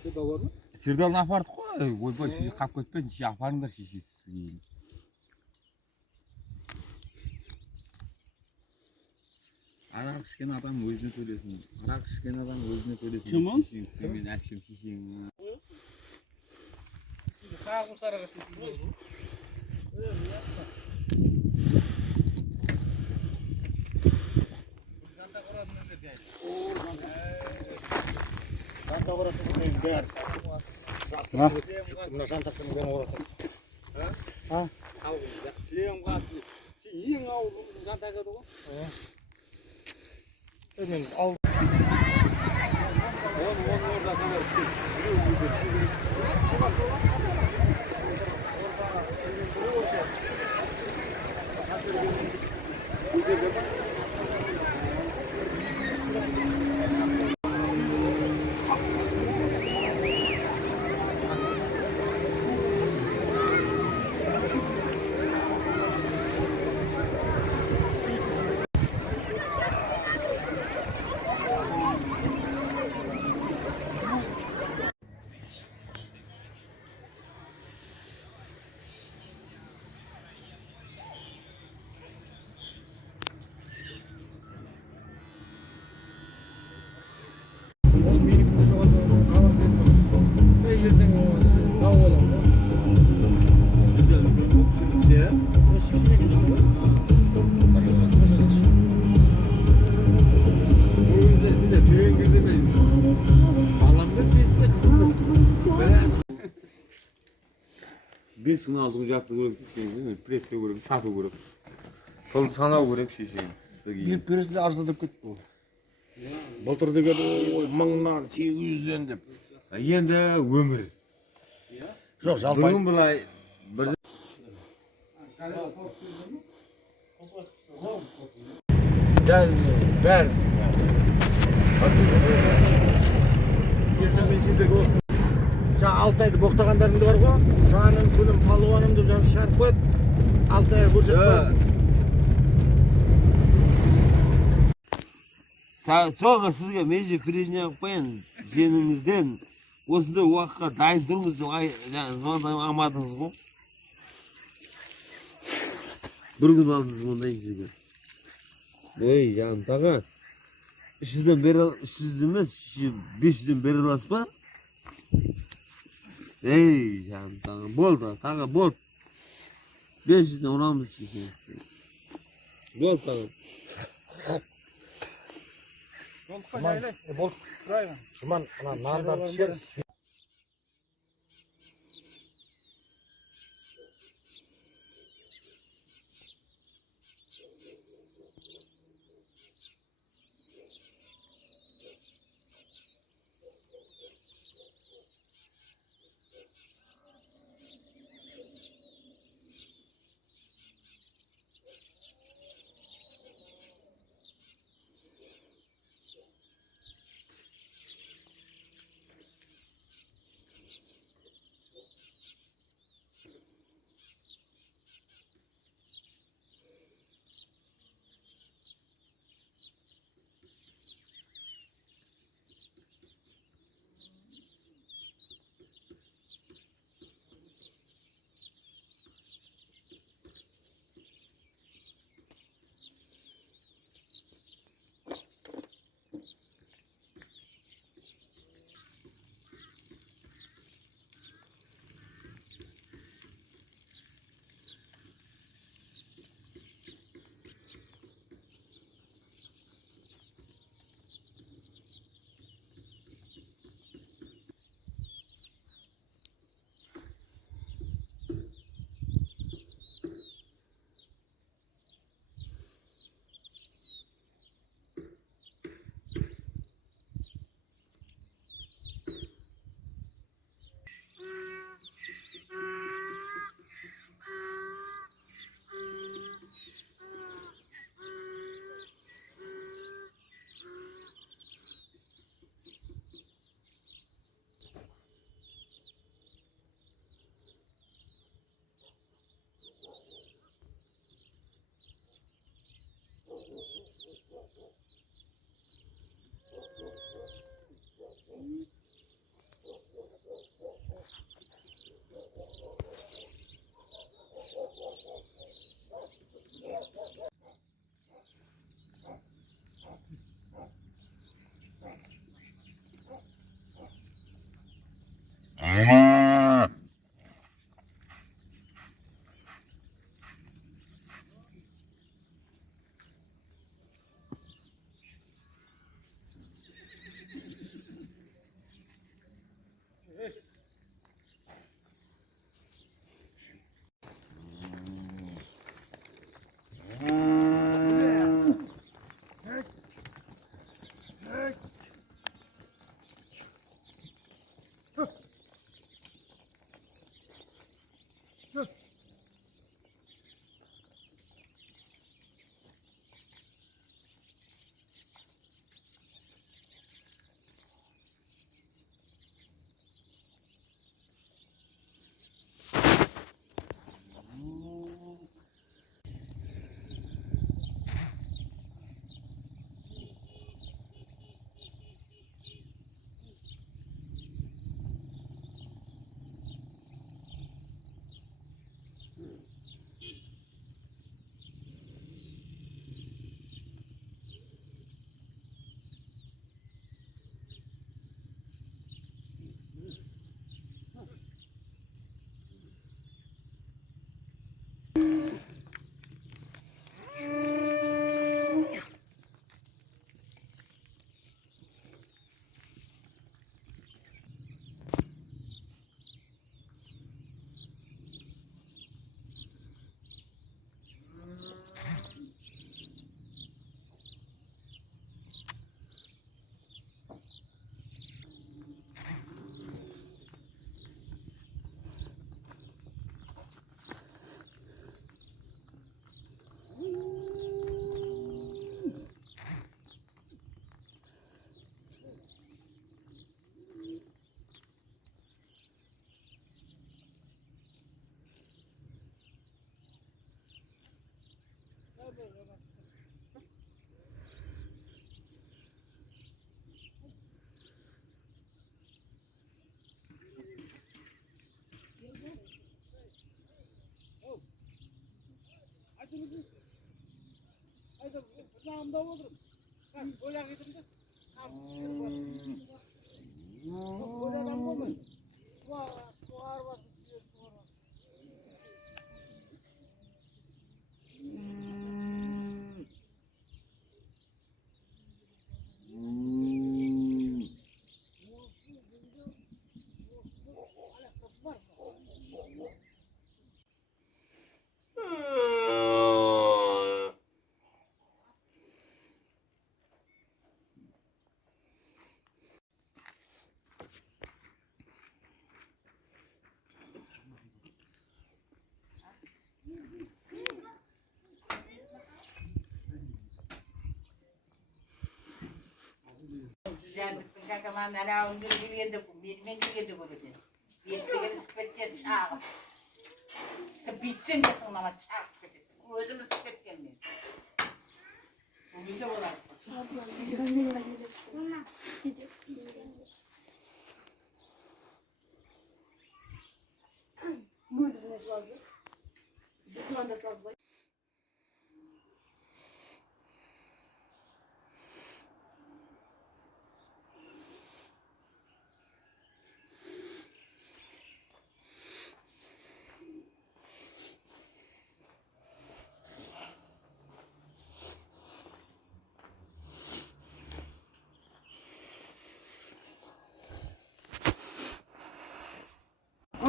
Сырдалын апардық қой, ойбай шеше қап кетпедin, шеше апарыңдар шешесі кейін. Арақ ішкен адам өзіне төлесін. Арақ ішкен адам өзіне төлесін. Кім ол? Мен әпшем шешең. Қағым сараға түсіп Жантақ ұратын бұның бәрі. Мына жантақтың бәрі ұратын. Сілем қатты. Ең ауыр жантақ еді ғой. Мен ал. Оны орда қалар сіз. Бес күн алдың жатсы көріп шешең, преске көріп, сату көріп. Бұл санау көріп шешең. Беріп бересінде арзандап кетті бұл. Былтыр деген мыңнан 800-ден деп. Енді өмір. Жоқ, жалпы. Бүгін бұлай бір бәр. Жаңа Алтайды боқтағандарыңды бар ғой, жаным, күнім, палуаным деп жаңа шығарып қойды. Алтайға көрсетіп қойсын. Соңғы сізге менде прежне қойын женіңізден осындай уақытқа дайын тұрыңыз деп звондан алмадыңыз ғой. Бір күн алдыңыз ондай сізге. Ей, жаным таға, 300 емес, 500-ден бері аласыз ба? Ей, жаным таға, болды, таға, болды. 500-ден ұрамыз шешең. Болды таға. Болды. Жұман, нандарды шер. Sağımda olurum. Bak böyle gidelim de. Böyle adam olmayın. Suar var. Kaman nana undur geliyordu bu. Bilmem geliyordu bu dedi. Yetkili spetken çağır. Bitsin de sonra çağır. Özümü spetken mi? Bu bize olan. Buyurun ne lazım? Bizim anda sabah.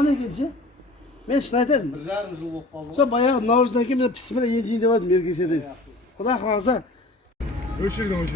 O ne gece? Ben şinayet Bir yarım yıl olup kaldı. Sen bayağı Navruz'dan kim de pismine yiyeceğini demedim bir gece değil. Kuda kalsa. Öşürdüm.